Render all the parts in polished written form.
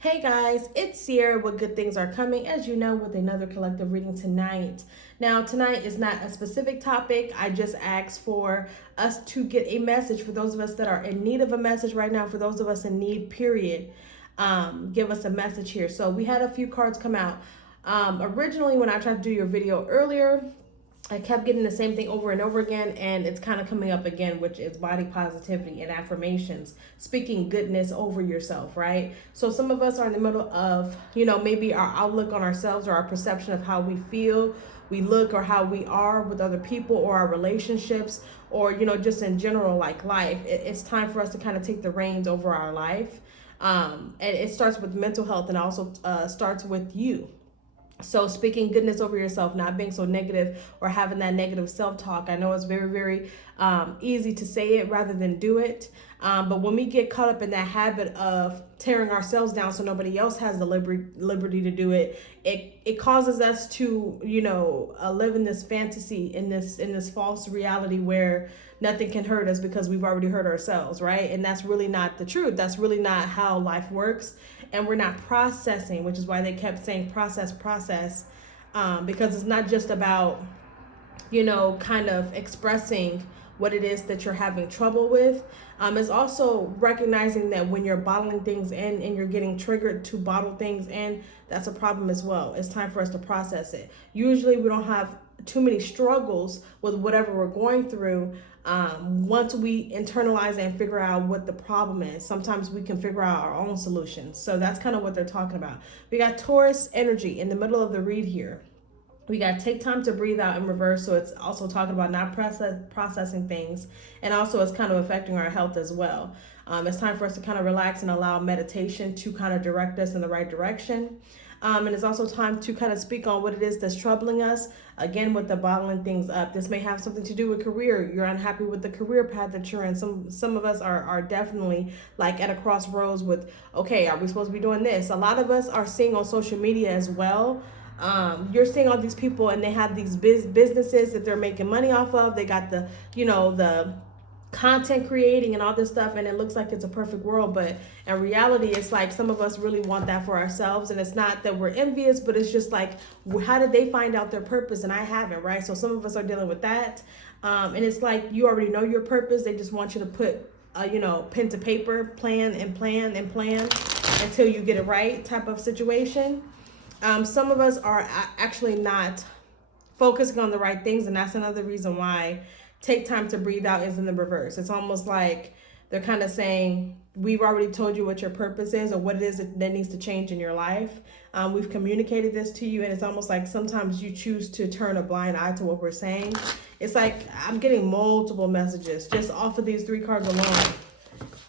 Hey guys, it's Sierra with Good Things Are Coming, as you know, with another collective reading tonight. Now, tonight is not a specific topic. I just asked for us to get a message for those of us that are in need of a message right now, for those of us in need, period. Give us a message here. So we had a few cards come out. Originally, when I tried to do your video earlier, I kept getting the same thing over and over again, and it's kind of coming up again, which is body positivity and affirmations, speaking goodness over yourself, right? So some of us are in the middle of, maybe our outlook on ourselves or our perception of how we feel, we look, or how we are with other people or our relationships, or, just in general, like life. It's time for us to kind of take the reins over our life. And it starts with mental health, and also starts with you. So speaking goodness over yourself, not being so negative or having that negative self-talk. I know it's very, very easy to say it rather than do it. But when we get caught up in that habit of tearing ourselves down so nobody else has the liberty to do it, it causes us to, live in this fantasy, in this false reality where nothing can hurt us because we've already hurt ourselves, right? And that's really not the truth. That's really not how life works. And we're not processing, which is why they kept saying process, because it's not just about, kind of expressing what it is that you're having trouble with. It's also recognizing that when you're bottling things in and you're getting triggered to bottle things in, that's a problem as well. It's time for us to process it. Usually we don't have too many struggles with whatever we're going through. Once we internalize and figure out what the problem is, sometimes we can figure out our own solutions. So that's kind of what they're talking about. We got Taurus energy in the middle of the read here. We got take time to breathe out in reverse. So it's also talking about not processing things. And also it's kind of affecting our health as well. It's time for us to kind of relax and allow meditation to kind of direct us in the right direction. And it's also time to kind of speak on what it is that's troubling us. Again, with the bottling things up, this may have something to do with career. You're unhappy with the career path that you're in. Some of us are definitely like at a crossroads with, okay, are we supposed to be doing this? A lot of us are seeing on social media as well. You're seeing all these people and they have these businesses that they're making money off of. They got the, the content creating and all this stuff, and it looks like it's a perfect world, but in reality it's like some of us really want that for ourselves. And it's not that we're envious, but it's just like, how did they find out their purpose and I haven't, right? So some of us are dealing with that, and it's like you already know your purpose. They just want you to put pen to paper, plan until you get it right, type of situation. Some of us are actually not focusing on the right things, and that's another reason why take time to breathe out is in the reverse. It's almost like they're kind of saying, we've already told you what your purpose is or what it is that needs to change in your life. We've communicated this to you, and it's almost like sometimes you choose to turn a blind eye to what we're saying. It's like I'm getting multiple messages just off of these three cards alone.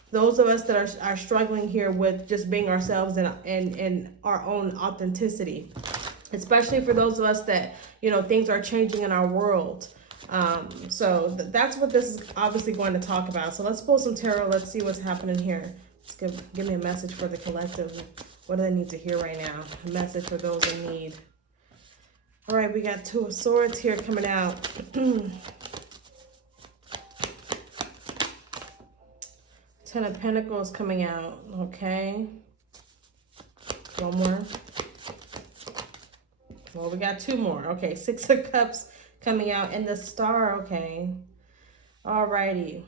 Those of us that are struggling here with just being ourselves and our own authenticity, especially for those of us that, things are changing in our world. So that's what this is obviously going to talk about. So let's pull some tarot. Let's see what's happening here. Let's give me a message for the collective. What do they need to hear right now? A message for those in need. All right, we got Two of Swords here coming out. Ten of Pentacles coming out. Okay. One more. Well, we got two more. Okay, Six of Cups coming out, and the Star. Okay. Alrighty.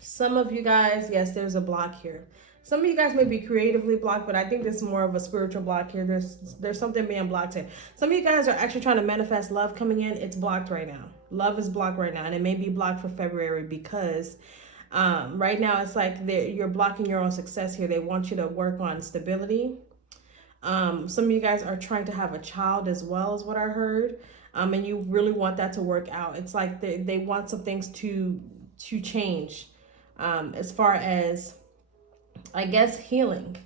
Some of you guys, yes, there's a block here. Some of you guys may be creatively blocked, but I think this is more of a spiritual block here. There's something being blocked here. Some of you guys are actually trying to manifest love coming in. It's blocked right now. Love is blocked right now, and it may be blocked for February because right now it's like you're blocking your own success here. They want you to work on stability. Some of you guys are trying to have a child as well, is what I heard. And you really want that to work out. It's like they want some things to change as far as, I guess, healing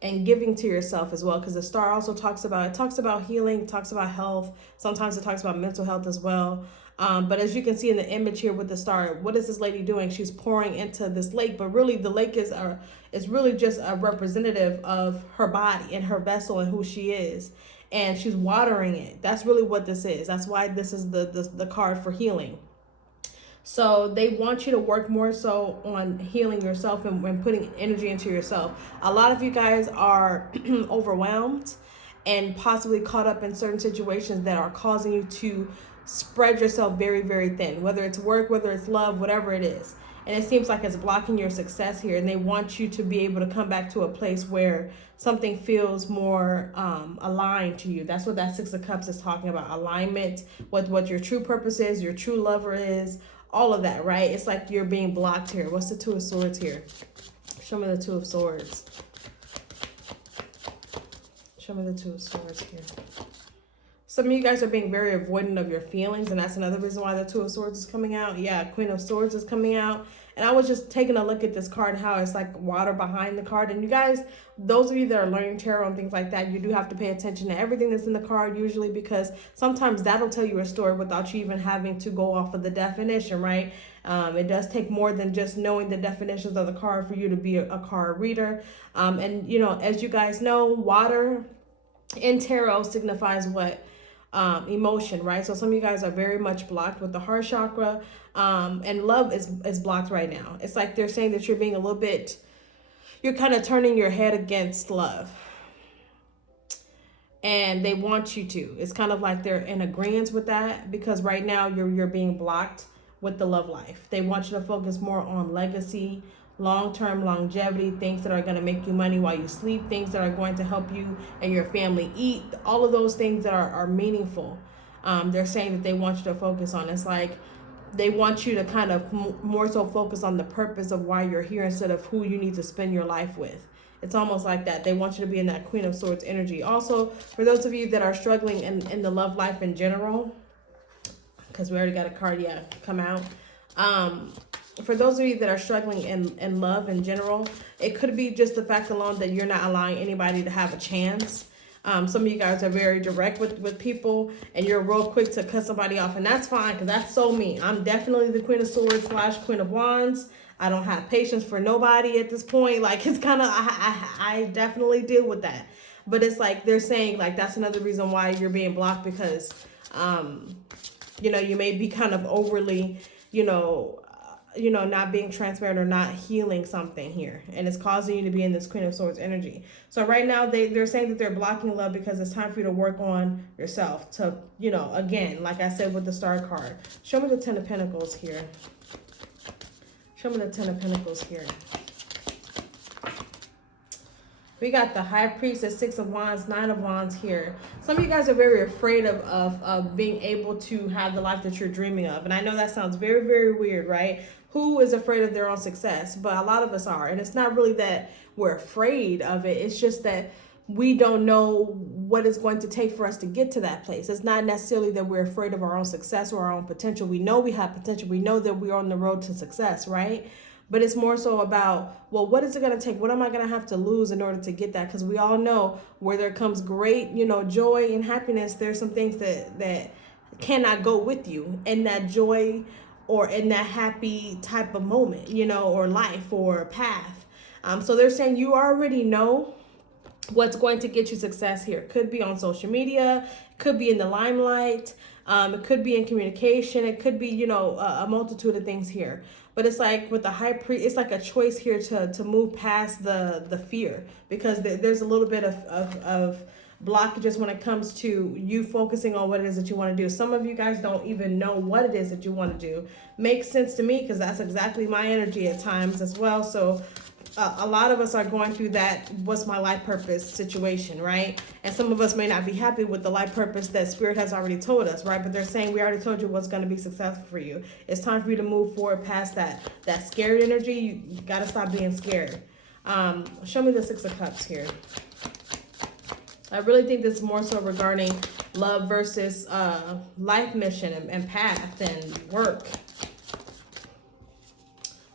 and giving to yourself as well, because the Star also talks about healing, talks about health. Sometimes it talks about mental health as well. But as you can see in the image here with the Star, what is this lady doing? She's pouring into this lake, but really the lake is really just a representative of her body and her vessel and who she is. And she's watering it. That's really what this is. That's why this is the card for healing. So they want you to work more so on healing yourself and putting energy into yourself. A lot of you guys are overwhelmed and possibly caught up in certain situations that are causing you to spread yourself very, very thin, whether it's work, whether it's love, whatever it is. And it seems like it's blocking your success here. And they want you to be able to come back to a place where something feels more aligned to you. That's what that Six of Cups is talking about. Alignment with what your true purpose is, your true lover is, all of that, right? It's like you're being blocked here. What's the Two of Swords here? Show me the Two of Swords. Show me the Two of Swords here. Some of you guys are being very avoidant of your feelings, and that's another reason why the Two of Swords is coming out. Yeah, Queen of Swords is coming out. And I was just taking a look at this card, how it's like water behind the card. And you guys, those of you that are learning tarot and things like that, you do have to pay attention to everything that's in the card usually, because sometimes that'll tell you a story without you even having to go off of the definition, right? It does take more than just knowing the definitions of the card for you to be a card reader. And, you know, as you guys know, water in tarot signifies what? Emotion, right? So some of you guys are very much blocked with the heart chakra, and love is blocked right now. It's like they're saying that you're being a little bit, you're kind of turning your head against love, and they want you to. It's kind of like they're in agreement with that, because right now you're being blocked with the love life. They want you to focus more on legacy, long-term longevity, things that are going to make you money while you sleep, things that are going to help you and your family eat, all of those things that are meaningful. They're saying that they want you to focus on. It's like they want you to kind of more so focus on the purpose of why you're here instead of who you need to spend your life with. It's almost like that. They want you to be in that Queen of Swords energy. Also, for those of you that are struggling in the love life in general, because we already got a card, yeah, come out. For those of you that are struggling in love in general, it could be just the fact alone that you're not allowing anybody to have a chance. Some of you guys are very direct with people, and you're real quick to cut somebody off, and that's fine, because that's so me. I'm definitely the Queen of Swords / Queen of Wands. I don't have patience for nobody at this point. Like, it's kind of, I definitely deal with that. But it's like they're saying, like, that's another reason why you're being blocked, because, you know, you may be kind of overly, not being transparent or not healing something here, and it's causing you to be in this Queen of Swords energy. So right now they're saying that they're blocking love because it's time for you to work on yourself to, again, like I said with the Star card. Show me the Ten of Pentacles here. Show me the Ten of Pentacles here. We got the High Priestess, Six of Wands, Nine of Wands here. Some of you guys are very afraid of being able to have the life that you're dreaming of. And I know that sounds very, very weird, right? Who is afraid of their own success? But a lot of us are. And it's not really that we're afraid of it. It's just that we don't know what it's going to take for us to get to that place. It's not necessarily that we're afraid of our own success or our own potential. We know we have potential. We know that we're on the road to success, right? But it's more so about, well, what is it going to take? What am I going to have to lose in order to get that? Because we all know where there comes great, joy and happiness, there's some things that cannot go with you in that joy or in that happy type of moment, or life or path. So they're saying you already know what's going to get you success here. It could be on social media, it could be in the limelight, it could be in communication, it could be, a multitude of things here. But it's like with the High Priest, it's like a choice here to move past the fear, because there's a little bit of blockages when it comes to you focusing on what it is that you want to do. Some of you guys don't even know what it is that you want to do. Makes sense to me, because that's exactly my energy at times as well. So a lot of us are going through that what's my life purpose situation, right? And some of us may not be happy with the life purpose that Spirit has already told us, right? But they're saying, we already told you what's going to be successful for you. It's time for you to move forward past that scared energy. You got to stop being scared. Show me the Six of Cups here. I really think this is more so regarding love versus life mission and path and work.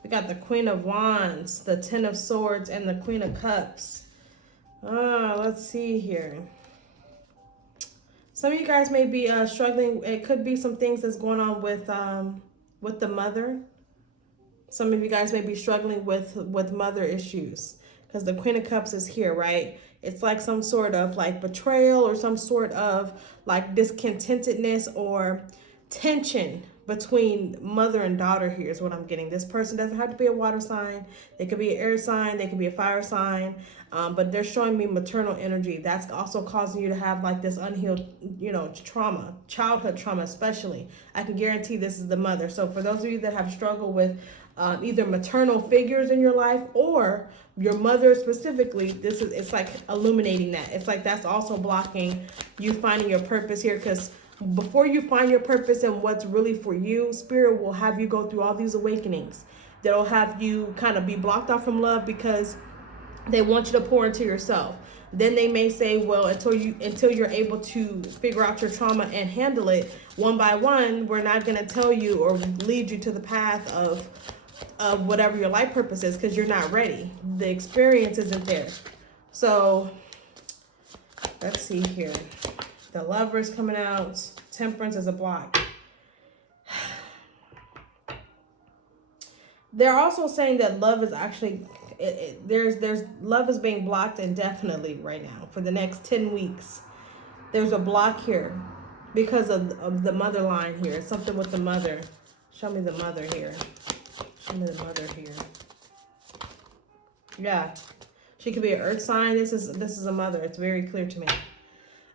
We got the Queen of Wands, the Ten of Swords, and the Queen of Cups. Let's see here. Some of you guys may be struggling. It could be some things that's going on with the mother. Some of you guys may be struggling with mother issues, because the Queen of Cups is here, right? It's like some sort of like betrayal or some sort of like discontentedness or tension between mother and daughter here is what I'm getting. This person doesn't have to be a water sign. They could be an air sign. They could be a fire sign. But they're showing me maternal energy. That's also causing you to have like this unhealed, trauma, childhood trauma especially. I can guarantee this is the mother. So for those of you that have struggled with either maternal figures in your life or your mother specifically, it's like illuminating that. It's like that's also blocking you finding your purpose here, because before you find your purpose and what's really for you, Spirit will have you go through all these awakenings that'll have you kind of be blocked off from love because they want you to pour into yourself. Then they may say, well, until you're able to figure out your trauma and handle it one by one, we're not going to tell you or lead you to the path of whatever your life purpose is, because you're not ready. The experience isn't there. So let's see here. The Lover's coming out. Temperance is a block. They're also saying that love is actually, there's love is being blocked indefinitely right now for the next 10 weeks. There's a block here because of the mother line here. It's something with the mother. Show me the mother here. Show me the mother here. Yeah. She could be an earth sign. This is a mother. It's very clear to me.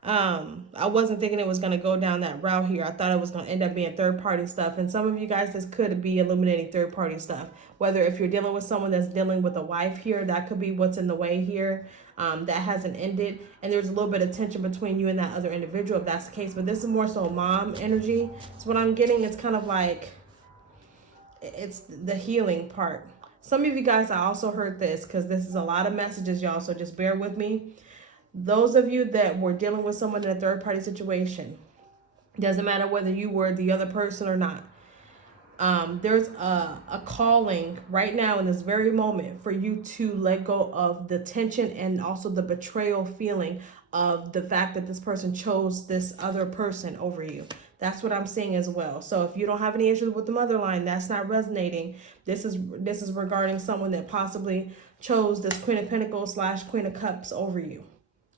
I wasn't thinking it was going to go down that route here. I thought it was going to end up being third-party stuff. And some of you guys, this could be illuminating third-party stuff. Whether if you're dealing with someone that's dealing with a wife here, that could be what's in the way here. That hasn't ended. And there's a little bit of tension between you and that other individual if that's the case. But this is more so mom energy. It's what I'm getting. It's kind of like, it's the healing part. Some of you guys, I also heard this because this is a lot of messages, y'all. So just bear with me. Those of you that were dealing with someone in a third-party situation, doesn't matter whether you were the other person or not, there's a calling right now in this very moment for you to let go of the tension and also the betrayal feeling of the fact that this person chose this other person over you. That's what I'm seeing as well. So if you don't have any issues with the mother line, that's not resonating. This is regarding someone that possibly chose this Queen of Pentacles / Queen of Cups over you.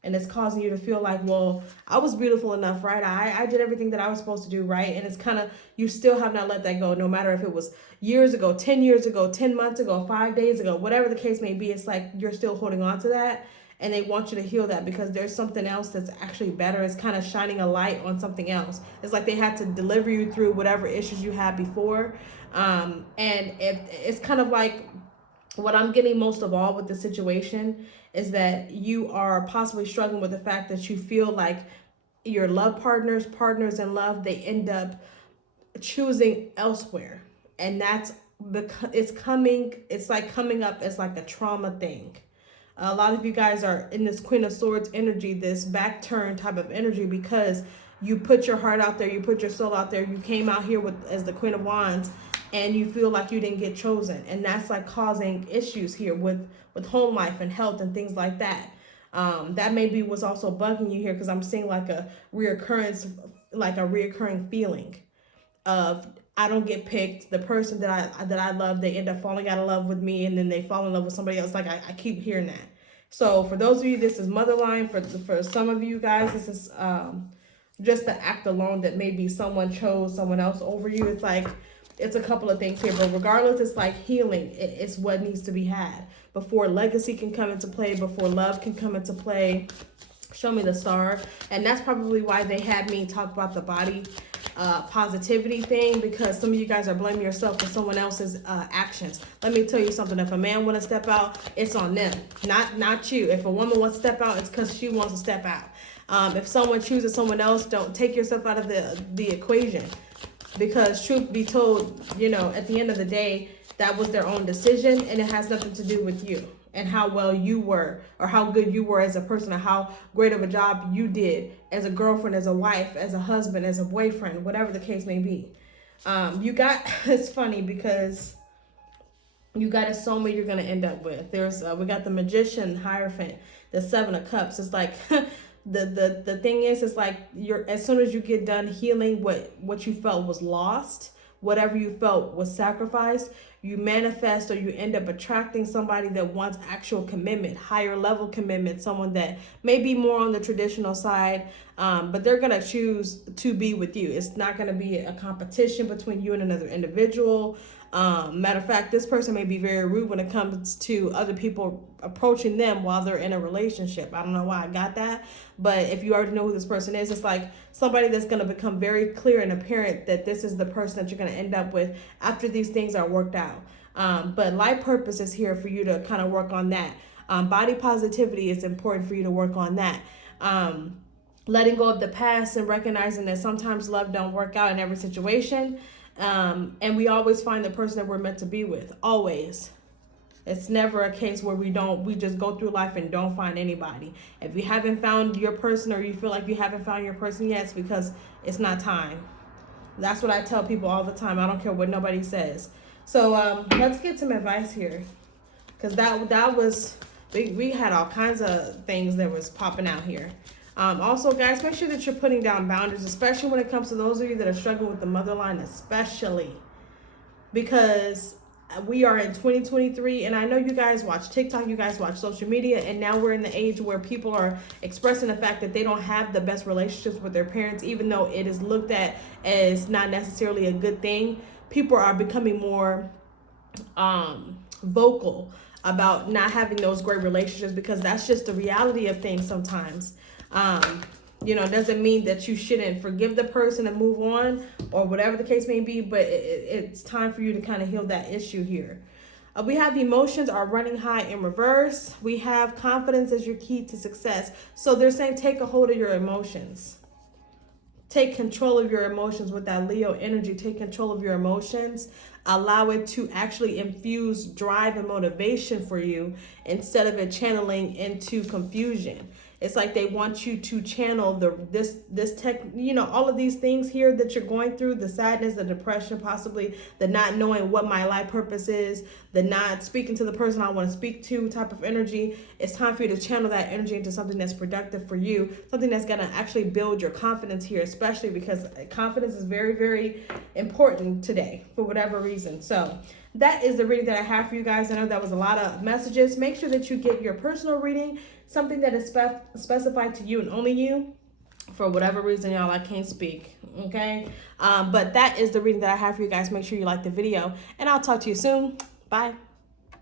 And it's causing you to feel like, well, I was beautiful enough, right? I did everything that I was supposed to do, right? And it's kind of, you still have not let that go, no matter if it was years ago, 10 years ago, 10 months ago, 5 days ago, whatever the case may be. It's like you're still holding on to that. And they want you to heal that because there's something else that's actually better. It's kind of shining a light on something else. It's like they had to deliver you through whatever issues you had before. And it's kind of like, what I'm getting most of all with the situation is that you are possibly struggling with the fact that you feel like your love partners in love, they end up choosing elsewhere. And that's because it's like coming up as like a trauma thing. A lot of you guys are in this Queen of Swords energy, this back turn type of energy, because you put your heart out there, you put your soul out there, you came out here as the Queen of Wands, and you feel like you didn't get chosen. And that's like causing issues here with home life and health and things like that. That may be what's also bugging you here, because I'm seeing like a reoccurring feeling of, I don't get picked. The person that I love, they end up falling out of love with me, and then they fall in love with somebody else. Like I keep hearing that. So for those of you, this is motherline. For some of you guys, this is just the act alone that maybe someone chose someone else over you. It's like, it's a couple of things here, but regardless, it's like healing. It's what needs to be had before legacy can come into play, before love can come into play. Show me the star. And that's probably why they had me talk about the body positivity thing, because some of you guys are blaming yourself for someone else's actions. Let me tell you something. If a man want to step out, it's on them, not you. If a woman wants to step out, it's because she wants to step out. If someone chooses someone else, don't take yourself out of the equation. Because truth be told, at the end of the day, that was their own decision, and it has nothing to do with you and how well you were or how good you were as a person or how great of a job you did as a girlfriend, as a wife, as a husband, as a boyfriend, whatever the case may be. It's funny because you got a soulmate you're going to end up with. We got the Magician, Hierophant, the Seven of Cups. It's like... The thing is, it's like as soon as you get done healing what you felt was lost, whatever you felt was sacrificed, you manifest or you end up attracting somebody that wants actual commitment, higher level commitment, someone that may be more on the traditional side, but they're going to choose to be with you. It's not going to be a competition between you and another individual. Matter of fact, this person may be very rude when it comes to other people approaching them while they're in a relationship. I don't know why I got that, but if you already know who this person is, it's like somebody that's going to become very clear and apparent that this is the person that you're going to end up with after these things are worked out. But life purpose is here for you to kind of work on that. Body positivity is important for you to work on that. Letting go of the past and recognizing that sometimes love don't work out in every situation. And we always find the person that we're meant to be with, always. It's never a case where we just go through life and don't find anybody. If you haven't found your person, or you feel like you haven't found your person yet, it's because it's not time. That's what I tell people all the time. I don't care what nobody says. So let's get some advice here, because that was, we had all kinds of things that was popping out here. Also, guys, make sure that you're putting down boundaries, especially when it comes to those of you that are struggling with the motherline, especially because we are in 2023, and I know you guys watch TikTok, you guys watch social media, and now we're in the age where people are expressing the fact that they don't have the best relationships with their parents, even though it is looked at as not necessarily a good thing. People are becoming more vocal about not having those great relationships, because that's just the reality of things sometimes. It doesn't mean that you shouldn't forgive the person and move on, or whatever the case may be, but it's time for you to kind of heal that issue here. We have emotions are running high in reverse. We have confidence as your key to success. So they're saying take a hold of your emotions. Take control of your emotions with that Leo energy. Take control of your emotions. Allow it to actually infuse drive and motivation for you, instead of it channeling into confusion. It's like they want you to channel this tech, all of these things here that you're going through, the sadness, the depression, possibly the not knowing what my life purpose is, the not speaking to the person I want to speak to type of energy. It's time for you to channel that energy into something that's productive for you, something that's going to actually build your confidence here, especially because confidence is very, very important today for whatever reason. So that is the reading that I have for you guys. I know that was a lot of messages. Make sure that you get your personal reading, something that is specified to you and only you. For whatever reason, y'all, I can't speak, okay? But that is the reading that I have for you guys. Make sure you like the video, and I'll talk to you soon. Bye.